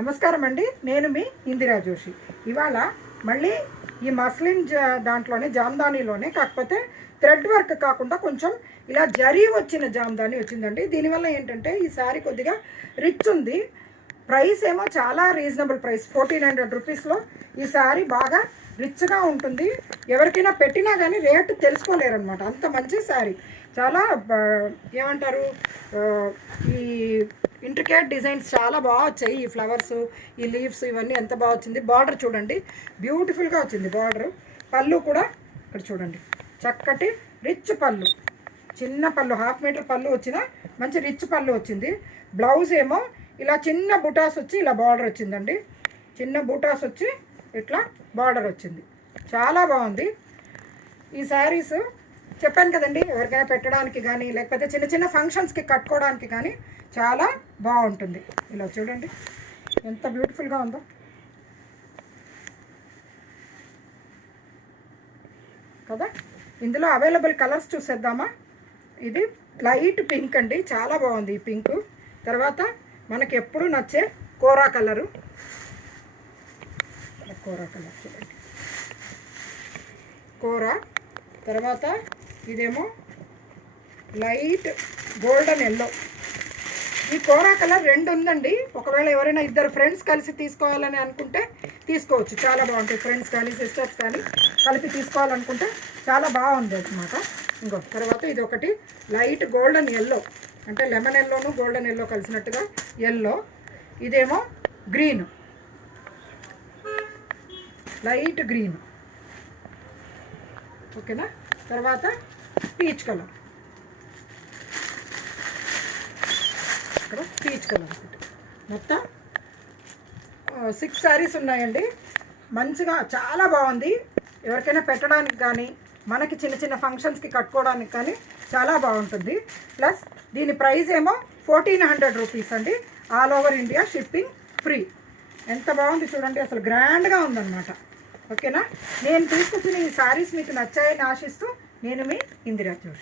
నమస్కారం అండి, నేను మీ ఇందిరా జోషి. ఇవాళ మళ్ళీ ఈ మస్లిన్ దాంట్లోనే జామ్దానీలోనే, కాకపోతే థ్రెడ్ వర్క్ కాకుండా కొంచెం ఇలా జరీ వచ్చిన జామ్దానీ వచ్చిందండి. దీనివల్ల ఏంటంటే ఈ శారీ కొద్దిగా రిచ్ ఉంది. ప్రైస్ ఏమో చాలా రీజనబుల్ ప్రైస్, 1400 రూపీస్లో ఈ శారీ బాగా రిచ్గా ఉంటుంది. ఎవరికైనా పెట్టినా కానీ రేటు తెలుసుకోలేరు అనమాట, అంత మంచి శారీ. చాలా ఏమంటారు, ఈ ఇంట్రికేట్ డిజైన్స్ చాలా బాగా వచ్చాయి. ఈ ఫ్లవర్స్, ఈ లీవ్స్ ఇవన్నీ ఎంత బాగా వచ్చింది. బార్డర్ చూడండి, బ్యూటిఫుల్గా వచ్చింది బార్డర్. పళ్ళు కూడా ఇక్కడ చూడండి, చక్కటి రిచ్ పళ్ళు, చిన్న పళ్ళు, 1/2 మీటర్ పళ్ళు వచ్చిన మంచి రిచ్ పళ్ళు వచ్చింది. బ్లౌజ్ ఏమో ఇలా చిన్న బుటాస్ వచ్చి ఇలా బార్డర్ వచ్చిందండి. చిన్న బుటాస్ వచ్చి ఇట్లా బార్డర్ వచ్చింది. చాలా బాగుంది ఈ శారీస్. చెప్పాను కదండి, ఎవరికైనా పెట్టడానికి కానీ లేకపోతే చిన్న చిన్న ఫంక్షన్స్కి కట్టుకోవడానికి కానీ చాలా బాగుంటుంది. ఇలా చూడండి ఎంత బ్యూటిఫుల్గా ఉందో కదా. ఇందులో అవైలబుల్ కలర్స్ చూసేద్దామా. ఇది లైట్ పింక్ అండి, చాలా బాగుంది ఈ పింక్. తర్వాత మనకి ఎప్పుడు నచ్చే కోరా కలరు, కోరా కలర్ చూడండి, కోరా. తర్వాత ఇదేమో లైట్ గోల్డెన్ ఎల్లో. ఈ కోరా కలర్ 2 ఉందండి. ఒకవేళ ఎవరైనా ఇద్దరు ఫ్రెండ్స్ కలిసి తీసుకోవాలని అనుకుంటే తీసుకోవచ్చు, చాలా బాగుంటుంది. ఫ్రెండ్స్ కానీ సిస్టర్స్ కానీ కలిపి తీసుకోవాలనుకుంటే చాలా బాగుంది అన్నమాట. ఇంకో తర్వాత ఇది ఒకటి లైట్ గోల్డెన్ ఎల్లో, అంటే లెమన్ ఎల్లోను గోల్డెన్ ఎల్లో కలిసినట్టుగా ఎల్లో. ఇదేమో గ్రీన్, లైట్ గ్రీన్, ఓకేనా. తర్వాత పీచ్ కలర్, ఇక్కడ పీచ్ కలర్. మొత్తం 6 శారీస్ ఉన్నాయండి. మంచిగా చాలా బాగుంది. ఎవరికైనా పెట్టడానికి కానీ మనకి చిన్న చిన్న ఫంక్షన్స్కి కట్టుకోవడానికి కానీ చాలా బాగుంటుంది. ప్లస్ దీని ప్రైస్ ఏమో 1400 రూపీస్ అండి. All over India shipping free. ఎంత బాగుంది చూడండి, అసలు గ్రాండ్గా ఉందన్నమాట. ఓకేనా. నేను తీసుకొచ్చిన ఈ శారీస్ మీకు నచ్చాయని ఆశిస్తూ నేను మీ ఇందిరా జోషి.